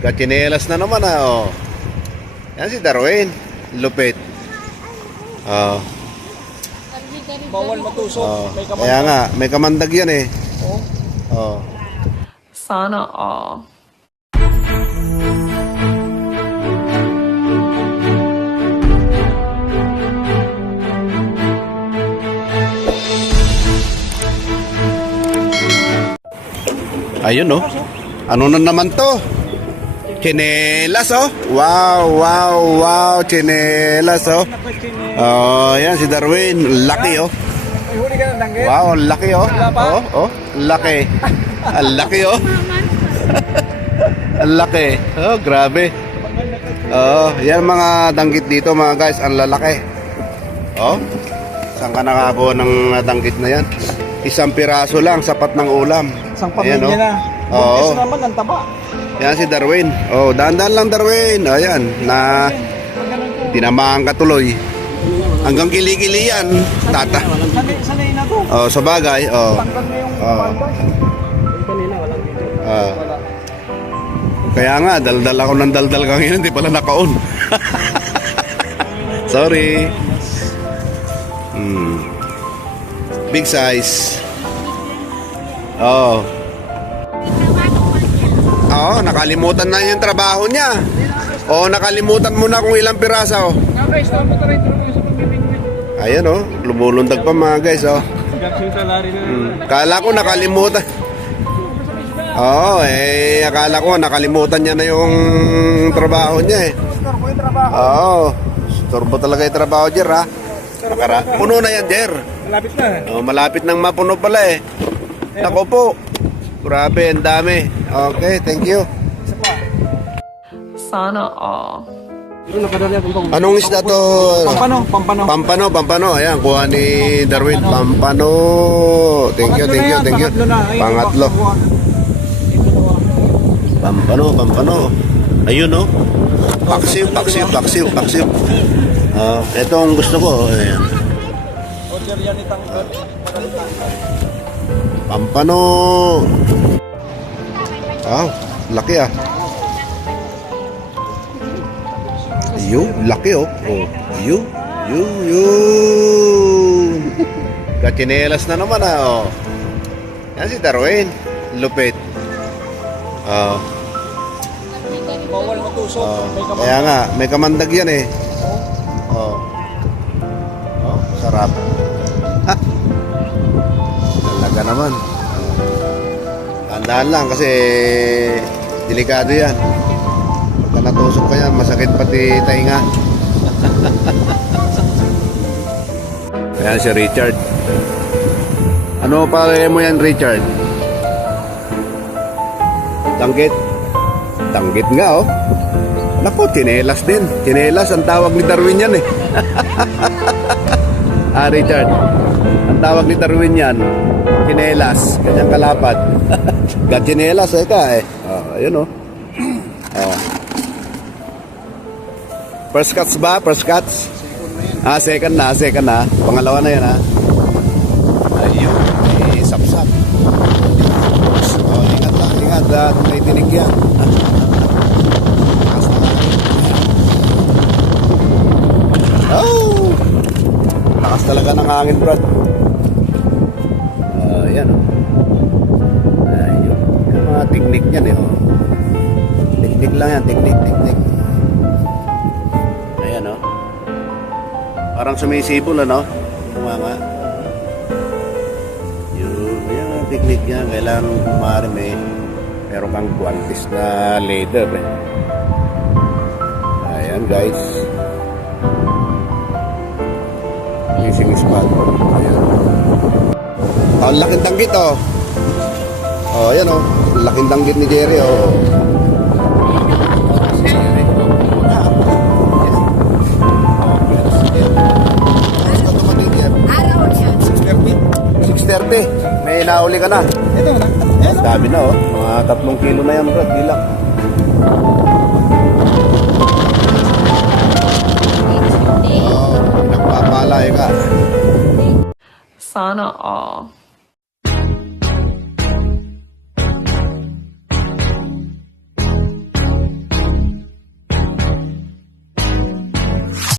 Kachinelas na naman oh. Yan si Darwin. Lupit. Oh. Bawal matusok. Oh. May kamandag. Kaya nga, may kamandag yan eh. Oh. Oh. Sana all. Ayun oh. Ano na naman to? Chinelas oh. Wow, wow, wow. Chinelas oh. Oh, yan si Darwin. Laki oh. May huli ka ng danggit? Wow, laki oh. Oh, oh. Laki. Ang laki oh. Ang laki. Oh, grabe. Oh, yan mga danggit dito mga guys. Ang lalaki. Oh. Saan ka nakakuha ng danggit na yan? Isang piraso lang, sapat ng ulam. Isang pamilya Ayan, oh. na. Oo. Buntis naman ang taba. Yan si Darwin. Oh, dahan-dahan lang Darwin. Ayan, na tinamaan ka tuloy. Hanggang kilikili yan. Tata. Sanay na to. Oh, sa bagay. Oh. Tanggal na yung Oo. panday. Kanina walang dito. Ah. Wala. Kaya nga, daldal ako ng daldal kang yun. Hindi pala naka-on. Sorry. Big size. Oh. Oo, nakalimutan na yung trabaho niya. Oo, nakalimutan mo na kung ilang piraso. Okay, stop mo tayo yung sa pagmimingwin. Ayan oh, lumulundag pa mga guys oh. Gatsing salary na. Kala ko nakalimutan. Oo, akala ko nakalimutan niya na yung trabaho niya eh. Oscar ko yung trabaho. Oo, turbo talaga yung trabaho, Jer ha. Puno na yan, Jer. Malapit na. Oh, malapit nang mapuno pala eh. Ako po. Grabe, ang dami. Okay, thank you. Isa pa. Sana all. Pero nakadali akong pang... Anong isda to? Pampano. Pampano. Ayan, kuha ni Darwin. Pampano. Thank you. Pangatlo na. Ayun, Pangatlo. Pampano. Ayun oh. Paksiw. Ito ang gusto ko. Ayan. Order yan ni Tangkad. Pampano. Laki ah. Laki oh. Yun. Kachinelas na naman ah. Oh. Yan si Darwin. Lupit. Bawal matusok. May kamandag. Kaya nga, may kamandag yan eh. Oh. Sarap. Ha? Talaga naman. Tandaan lang kasi delikado yan. Pagka natusok ka yan, masakit pati tainga. Ayan si Richard. Ano palagay mo yan, Richard? Tanggit? Tanggit nga oh. Naku, chinelas din. Chinelas, ang tawag ni Darwin yan eh. Richard, ang tawag ni Darwin yan, chinelas, kanyang kalapad. Chinelas eh ka eh. Ayun oh. First cuts ba? First cuts? Second na. Pangalawa na yan ha. Ayun, sapsap. Ingat. May tinig yan. Oh! Lakas talaga ng hangin, Brad. Yan oh. Ayun. Yung mga teknik niyan eh oh. Teknik lang yan, teknik. Ayan oh. Parang sumisibol ano? Tumama. Yan ang teknik niya. Kailangan kumari meron kang guantes na leather eh. Ayan guys. Fishing spot. Ayan. Ang laking danggit oh. Ayan oh. Ang laking danggit ni Jerry oh. Araw yun. 6:30. May nahuli ka na. Ito na. Dami na oh. Mga 3 kilo na yan, Brad. Di lang. Sana all.